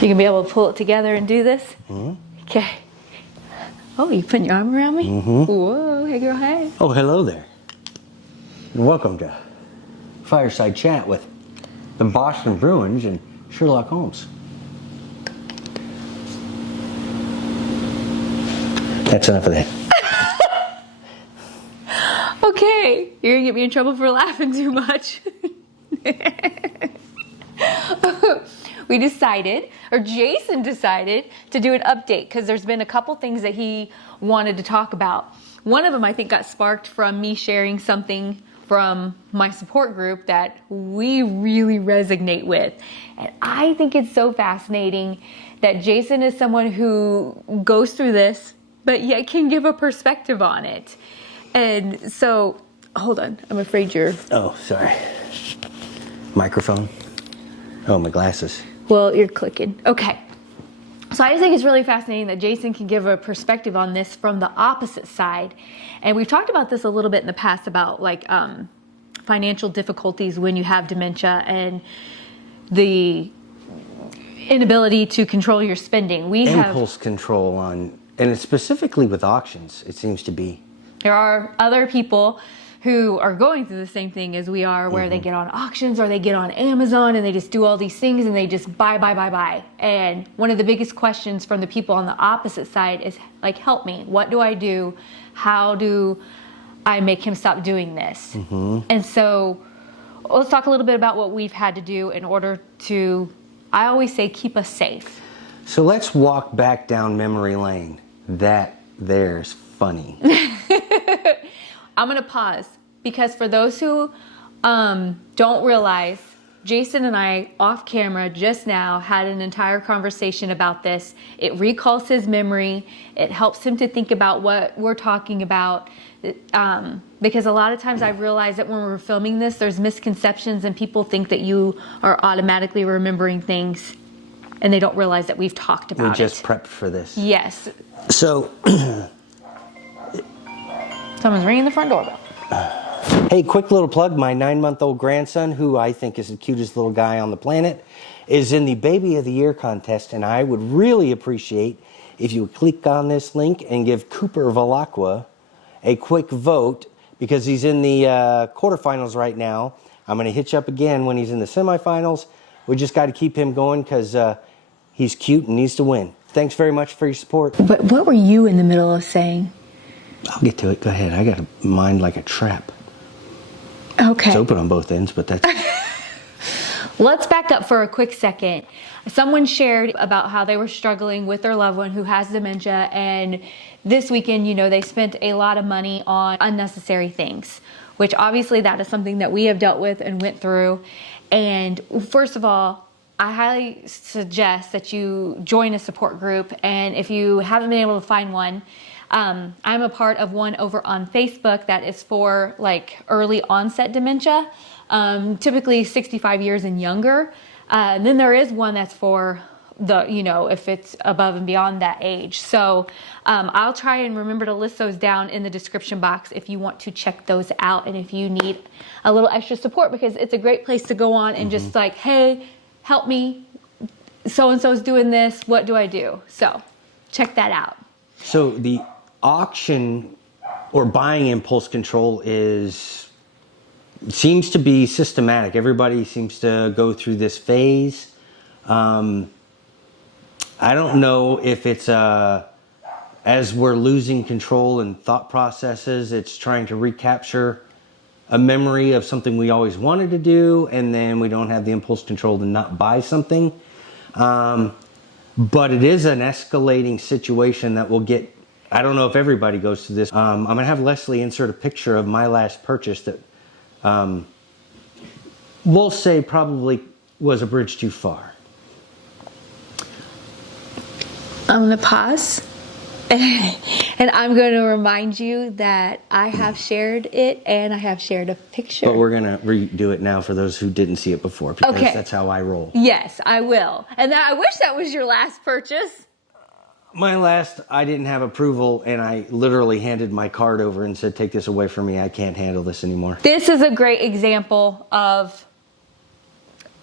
You gonna be able to pull it together and do this? Mm-hmm. Okay. Oh, you putting your arm around me? Mm-hmm. Whoa, hey girl, hey. Oh, hello there. And welcome to Fireside Chat with the Boston Bruins and Sherlock Holmes. That's enough of that. Okay, you're gonna get me in trouble for laughing too much. We decided, or Jason decided, to do an update because there's been a couple things that he wanted to talk about. One of them I think got sparked from me sharing something from my support group that we really resonate with. And I think it's so fascinating that Jason is someone who goes through this, but yet can give a perspective on it. And so, hold on, I'm afraid you're... Oh, sorry. Microphone. Oh, my glasses. Well, you're clicking. Okay. So I just think it's really fascinating that Jason can give a perspective on this from the opposite side. And we've talked about this a little bit in the past about like financial difficulties when you have dementia and the inability to control your spending. Impulse control on, and it's specifically with auctions, it seems to be. There are other people who are going through the same thing as we are, where they get on auctions or they get on Amazon and they just do all these things and they just buy. And one of the biggest questions from the people on the opposite side is like, help me, what do I do? How do I make him stop doing this? And so let's talk a little bit about what we've had to do in order to, I always say, keep us safe. So let's walk back down memory lane. That there's funny. I'm going to pause because for those who don't realize, Jason and I off camera just now had an entire conversation about this. It recalls his memory. It helps him to think about what we're talking about. Because a lot of times I've realized that when we're filming this, there's misconceptions and people think that you are automatically remembering things and they don't realize that we've talked about it. We just prepped for this. Yes. So... Someone's ringing the front doorbell. Hey, quick little plug. My 9-month-old grandson, who I think is the cutest little guy on the planet, is in the Baby of the Year contest, and I would really appreciate if you would click on this link and give Cooper Valacqua a quick vote, because he's in the quarterfinals right now. I'm going to hit you up again when he's in the semifinals. We just got to keep him going because he's cute and needs to win. Thanks very much for your support. But what were you in the middle of saying? I'll get to it. Go ahead. I got a mind like a trap. Okay. It's open on both ends, but that's... Let's back up for a quick second. Someone shared about how they were struggling with their loved one who has dementia, and this weekend, you know, they spent a lot of money on unnecessary things, which obviously that is something that we have dealt with and went through. And first of all, I highly suggest that you join a support group, and if you haven't been able to find one, I'm a part of one over on Facebook that is for like early onset dementia, typically 65 years and younger. And then there is one that's for the, you know, if it's above and beyond that age. So I'll try and remember to list those down in the description box if you want to check those out and if you need a little extra support, because it's a great place to go on and just like, hey, help me, so-and-so's doing this, what do I do? So check that out. So the auction or buying impulse control seems to be systematic. Everybody seems to go through this phase. I don't know if it's as we're losing control and thought processes, it's trying to recapture a memory of something we always wanted to do, and then we don't have the impulse control to not buy something. But it is an escalating situation that will get, I don't know if everybody goes through this. I'm going to have Leslie insert a picture of my last purchase that we'll say probably was a bridge too far. I'm going to pause. And I'm going to remind you that I have shared it and I have shared a picture. But we're going to redo it now for those who didn't see it before, because that's how I roll. Yes, I will. And I wish that was your last purchase. My last, I didn't have approval, and I literally handed my card over and said, take this away from me. I can't handle this anymore. This is a great example of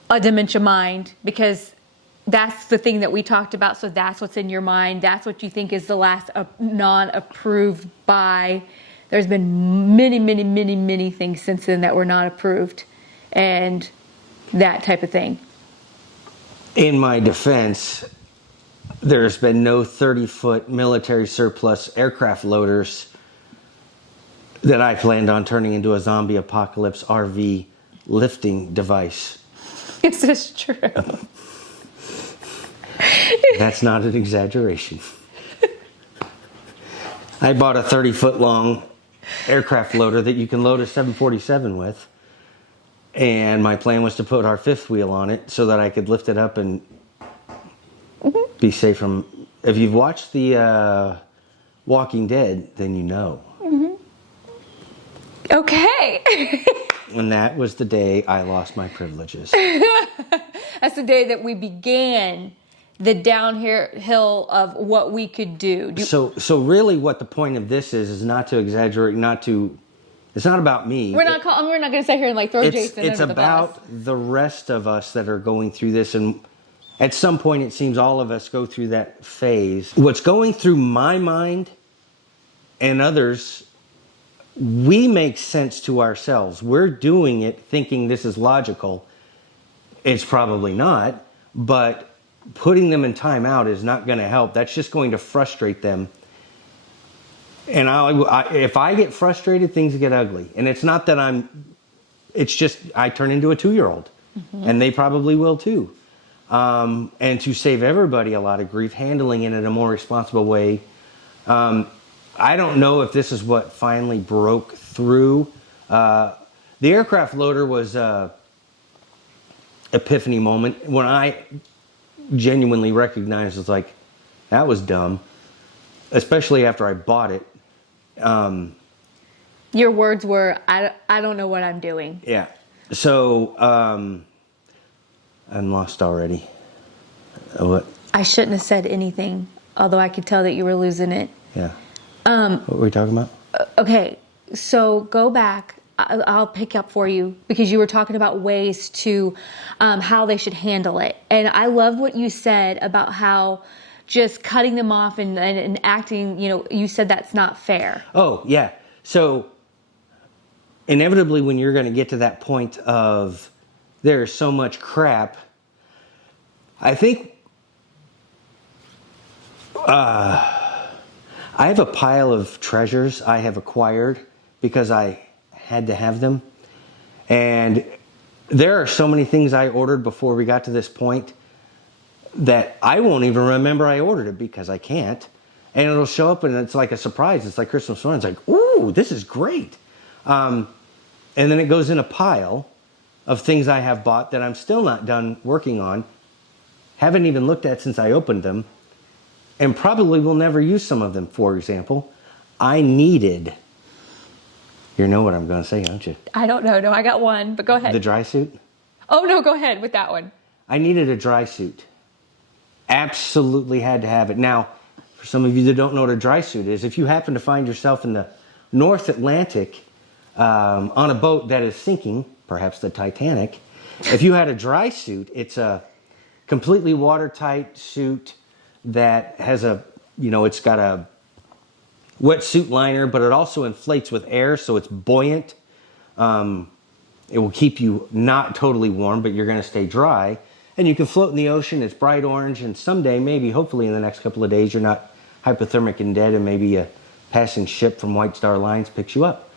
a dementia mind, because that's the thing that we talked about. So that's what's in your mind. That's what you think is the last non-approved by. There's been many, many, many, many things since then that were not approved and that type of thing. In my defense, there's been no 30-foot military surplus aircraft loaders that I planned on turning into a zombie apocalypse RV lifting device. Is this true? That's not an exaggeration. I bought a 30-foot long aircraft loader that you can load a 747 with. And my plan was to put our fifth wheel on it so that I could lift it up and be safe from... If you've watched the Walking Dead, then you know. Okay. And that was the day I lost my privileges. That's the day that we began the downhill of what we could do. So really what the point of this is not to exaggerate, it's not about me. We're not going to sit here and like throw Jason under the bus. It's about the rest of us that are going through this, and at some point it seems all of us go through that phase. What's going through my mind and others, we make sense to ourselves. We're doing it thinking this is logical. It's probably not, but putting them in timeout is not going to help. That's just going to frustrate them. And if I get frustrated, things get ugly. And it's not that it's just I turn into a 2-year-old. And they probably will too. And to save everybody a lot of grief, handling it in a more responsible way. I don't know if this is what finally broke through. The aircraft loader was a epiphany moment when I genuinely recognized it's like, that was dumb. Especially after I bought it. Your words were, I don't know what I'm doing. Yeah. So, I'm lost already. What? I shouldn't have said anything, although I could tell that you were losing it. Yeah. What were we talking about? Okay, so go back. I'll pick up for you because you were talking about ways to how they should handle it. And I love what you said about how just cutting them off and acting, you said that's not fair. Oh, yeah. So inevitably when you're going to get to that point of there's so much crap, I think I have a pile of treasures I have acquired because I had to have them. And there are so many things I ordered before we got to this point that I won't even remember I ordered it because I can't. And it'll show up and it's like a surprise. It's like Christmas morning. It's like, ooh, this is great. And then it goes in a pile of things I have bought that I'm still not done working on. Haven't even looked at since I opened them. And probably will never use some of them. For example, I needed... You know what I'm going to say, don't you? I don't know. No, I got one, but go ahead. The dry suit? Oh, no, go ahead with that one. I needed a dry suit. Absolutely had to have it. Now, for some of you that don't know what a dry suit is, if you happen to find yourself in the North Atlantic on a boat that is sinking, perhaps the Titanic, if you had a dry suit, it's a completely watertight suit that has it's got a wetsuit liner, but it also inflates with air, so it's buoyant. It will keep you not totally warm, but you're going to stay dry. And you can float in the ocean. It's bright orange, and someday, maybe, hopefully in the next couple of days, you're not hypothermic and dead, and maybe a passing ship from White Star Lines picks you up.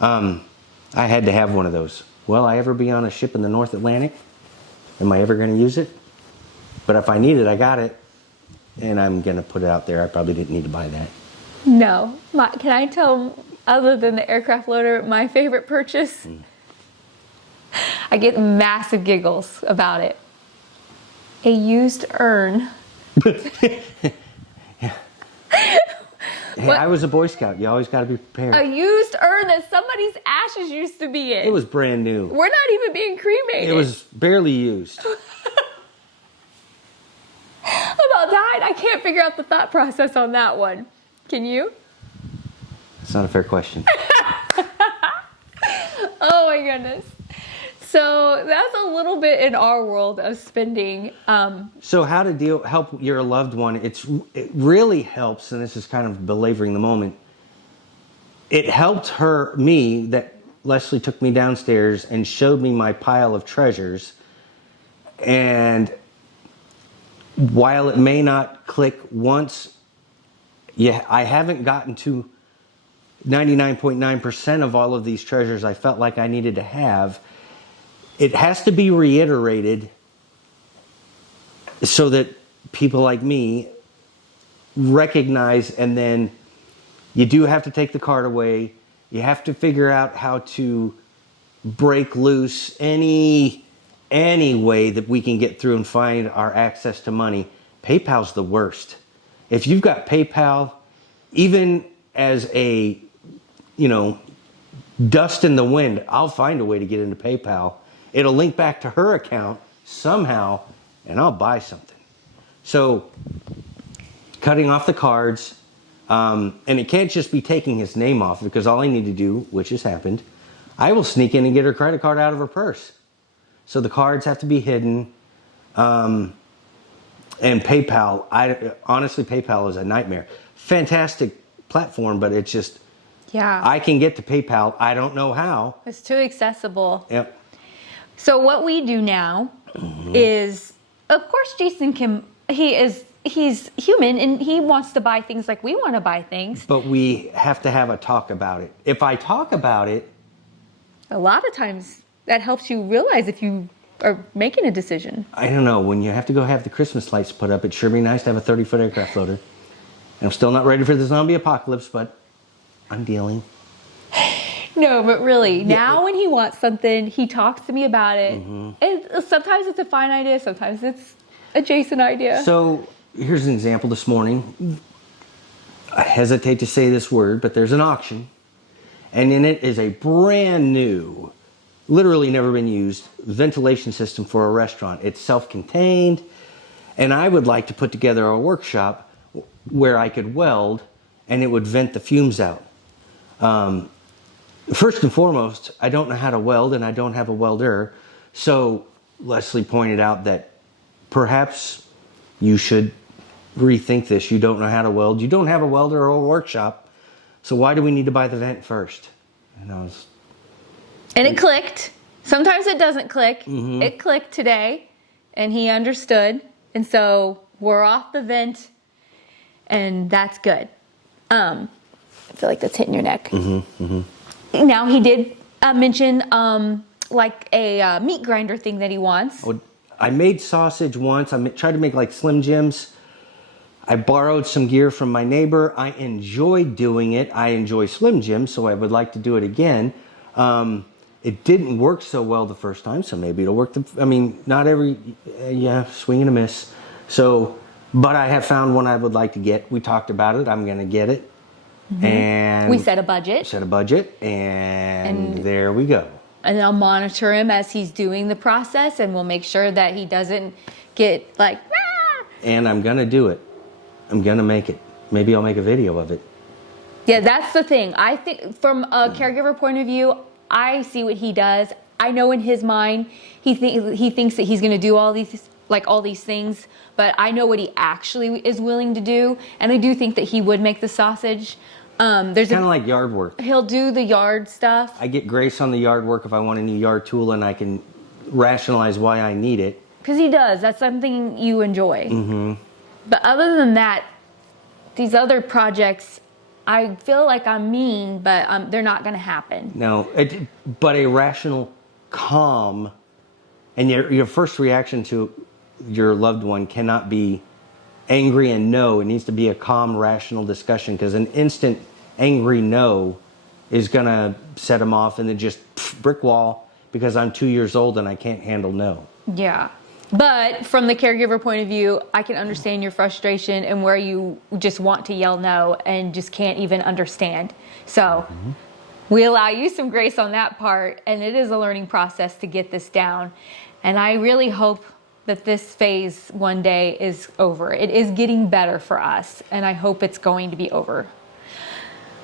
I had to have one of those. Will I ever be on a ship in the North Atlantic? Am I ever going to use it? But if I need it, I got it. And I'm going to put it out there. I probably didn't need to buy that. No. Can I tell, other than the aircraft loader, my favorite purchase? I get massive giggles about it. A used urn. Hey, I was a Boy Scout. You always got to be prepared. A used urn that somebody's ashes used to be in. It was brand new. We're not even being cremated. It was barely used. I about died. I can't figure out the thought process on that one. Can you? That's not a fair question. Oh my goodness. So that's a little bit in our world of spending. So how to help your loved one? It really helps, and this is kind of belaboring the moment. It helped me that Leslie took me downstairs and showed me my pile of treasures. And while it may not click once, I haven't gotten to 99.9% of all of these treasures I felt like I needed to have. It has to be reiterated so that people like me recognize, and then you do have to take the card away. You have to figure out how to break loose any way that we can get through and find our access to money. PayPal's the worst. If you've got PayPal, even as a, dust in the wind, I'll find a way to get into PayPal. It'll link back to her account somehow, and I'll buy something. So, cutting off the cards, and it can't just be taking his name off, because all I need to do, which has happened, I will sneak in and get her credit card out of her purse. So the cards have to be hidden. And PayPal, honestly, PayPal is a nightmare. Fantastic platform, but it's just, I can get to PayPal. I don't know how. It's too accessible. Yep. So what we do now is, of course, Jason he's human and he wants to buy things like we want to buy things. But we have to have a talk about it. If I talk about it, a lot of times that helps you realize if you are making a decision. I don't know. When you have to go have the Christmas lights put up, it'd sure be nice to have a 30-foot aircraft loader. And I'm still not ready for the zombie apocalypse, but I'm dealing. No, but really, now when he wants something, he talks to me about it. And sometimes it's a fine idea, sometimes it's a Jason idea. So here's an example this morning. I hesitate to say this word, but there's an auction. And in it is a brand new, literally never been used, ventilation system for a restaurant. It's self-contained. And I would like to put together a workshop where I could weld and it would vent the fumes out. First and foremost, I don't know how to weld and I don't have a welder. So Leslie pointed out that perhaps you should rethink this. You don't know how to weld. You don't have a welder or a workshop. So why do we need to buy the vent first? And it clicked. Sometimes it doesn't click. It clicked today and he understood. And so we're off the vent and that's good. I feel like that's hitting your neck. Now he did mention like a meat grinder thing that he wants. I made sausage once. I tried to make like Slim Jims. I borrowed some gear from my neighbor. I enjoyed doing it. I enjoy Slim Jims, so I would like to do it again. It didn't work so well the first time, so maybe it'll work. Not every, swing and a miss. So, but I have found one I would like to get. We talked about it. I'm going to get it. And we set a budget. And there we go. And I'll monitor him as he's doing the process, and we'll make sure that he doesn't get like, ah! And I'm going to do it. I'm going to make it. Maybe I'll make a video of it. Yeah, that's the thing. I think from a caregiver point of view, I see what he does. I know in his mind, he thinks that he's going to do all these things, but I know what he actually is willing to do. And I do think that he would make the sausage. There's kind of like yard work. He'll do the yard stuff. I get grace on the yard work if I want a new yard tool and I can rationalize why I need it. Because he does. That's something you enjoy. But other than that, these other projects, I feel like I'm mean, but they're not going to happen. No, but a rational, calm, and your first reaction to your loved one cannot be angry and no. It needs to be a calm, rational discussion, because an instant angry no is going to set them off and then just brick wall because I'm 2 years old and I can't handle no. Yeah. But from the caregiver point of view, I can understand your frustration and where you just want to yell no and just can't even understand. So we allow you some grace on that part, and it is a learning process to get this down. And I really hope that this phase one day is over. It is getting better for us, and I hope it's going to be over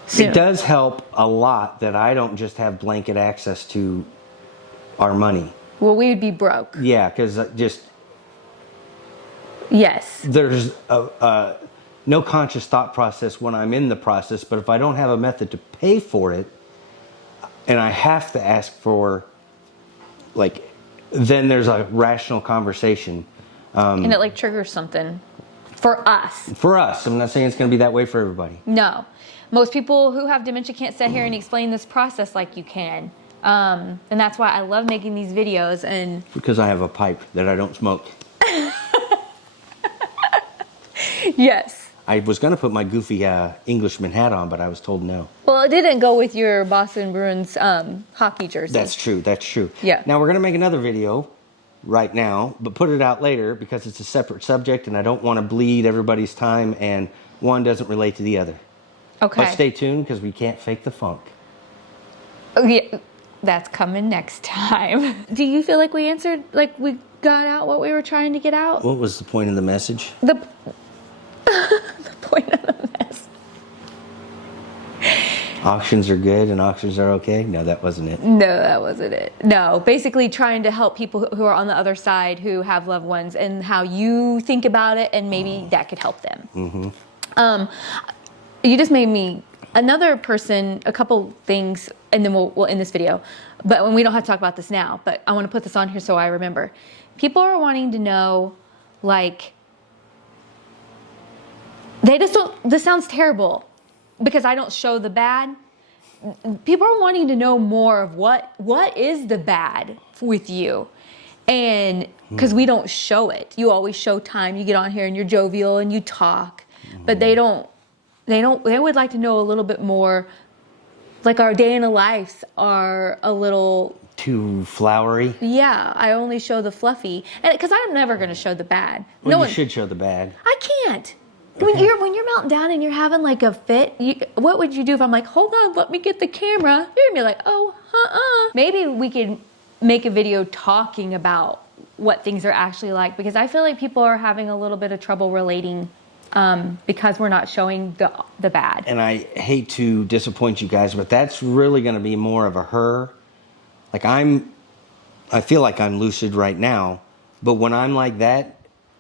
soon. It does help a lot that I don't just have blanket access to our money. Well, we would be broke. Yeah, because just Yes. there's no conscious thought process when I'm in the process, but if I don't have a method to pay for it, and I have to ask for, like, then there's a rational conversation. And it like triggers something for us. For us, I'm not saying it's going to be that way for everybody. No. Most people who have dementia can't sit here and explain this process like you can. And that's why I love making these videos. And Because I have a pipe that I don't smoke. yes. I was going to put my goofy Englishman hat on, but I was told no. Well, it didn't go with your Boston Bruins hockey jersey. That's true. That's true. Yeah. Now we're going to make another video right now, but put it out later because it's a separate subject and I don't want to bleed everybody's time and one doesn't relate to the other. Okay. But stay tuned because we can't fake the funk. Oh, yeah, that's coming next time. Do you feel like we answered, like we got out what we were trying to get out? What was the point of the message? The point of the mess. Auctions are good and auctions are okay? No, that wasn't it. No, that wasn't it. No, basically trying to help people who are on the other side who have loved ones and how you think about it and maybe that could help them. Mm-hmm. You just made me another person, a couple things, and then we'll end this video. But when we don't have to talk about this now, but I want to put this on here so I remember. People are wanting to know, like, they just don't, this sounds terrible because I don't show the bad. People are wanting to know more of what is the bad with you. And because we don't show it. You always show time. You get on here and you're jovial and you talk, but they would like to know a little bit more, like our day in the lives are a little Too flowery? Yeah, I only show the fluffy, and because I'm never going to show the bad. Well, you should show the bad. I can't. When you're melting down and you're having like a fit, what would you do if I'm like, hold on, let me get the camera? You're gonna be like, oh, Maybe we could make a video talking about what things are actually like, because I feel like people are having a little bit of trouble relating because we're not showing the bad. And I hate to disappoint you guys, but that's really going to be more of a her. Like I feel like I'm lucid right now, but when I'm like that,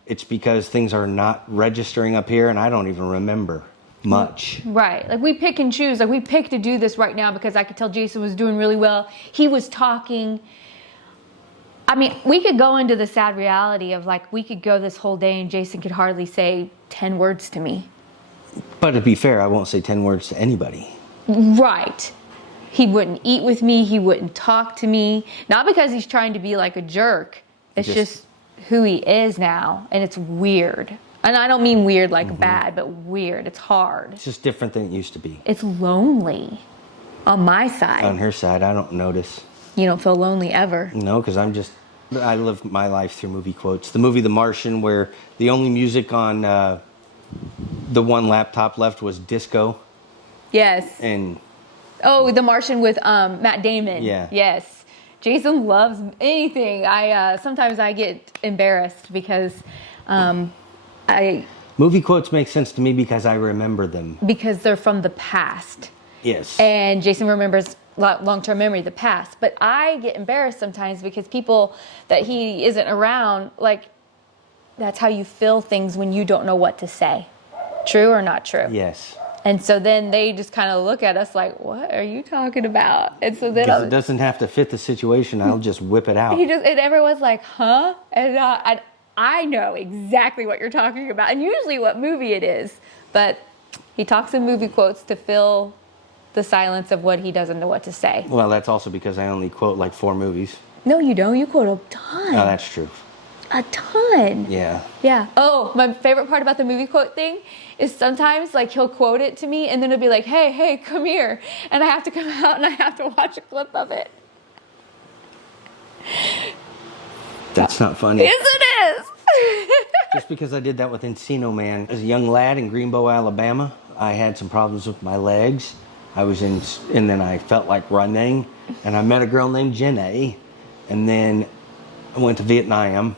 it's because things are not registering up here and I don't even remember much. Right. Like we pick and choose. Like we pick to do this right now because I could tell Jason was doing really well. He was talking. I mean, we could go into the sad reality of like we could go this whole day and Jason could hardly say 10 words to me. But to be fair, I won't say 10 words to anybody. Right. He wouldn't eat with me. He wouldn't talk to me. Not because he's trying to be like a jerk. It's just who he is now. And it's weird. And I don't mean weird like bad, but weird. It's hard. It's just different than it used to be. It's lonely on my side. On her side, I don't notice. You don't feel lonely ever. No, because I live my life through movie quotes. The movie The Martian, where the only music on the one laptop left was disco. Yes. And oh, The Martian with Matt Damon. Yeah. Yes. Jason loves anything. Sometimes I get embarrassed because movie quotes make sense to me because I remember them. Because they're from the past. Yes. And Jason remembers long-term memory, the past. But I get embarrassed sometimes because people that he isn't around, like, that's how you feel things when you don't know what to say. True or not true? Yes. And so then they just kind of look at us like, what are you talking about? And so then Because it doesn't have to fit the situation. I'll just whip it out. and everyone's like, huh? And I know exactly what you're talking about, and usually what movie it is. But he talks in movie quotes to fill the silence of what he doesn't know what to say. Well, that's also because I only quote like 4 movies. No, you don't. You quote a ton. No, that's true. A ton. Yeah. Yeah. Oh, my favorite part about the movie quote thing is sometimes like he'll quote it to me and then it'll be like, hey, come here. And I have to come out and I have to watch a clip of it. That's not funny. Yes, it is. Just because I did that with Encino Man. As a young lad in Greenbow, Alabama, I had some problems with my legs. And then I felt like running. And I met a girl named Jenny. And then I went to Vietnam.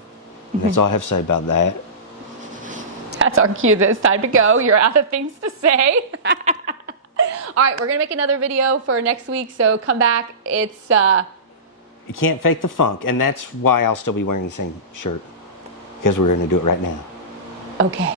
And that's all I have to say about that. That's our cue. It's time to go. You're out of things to say. All right, we're going to make another video for next week. So come back. It's You can't fake the funk, and that's why I'll still be wearing the same shirt, because we're going to do it right now. Okay.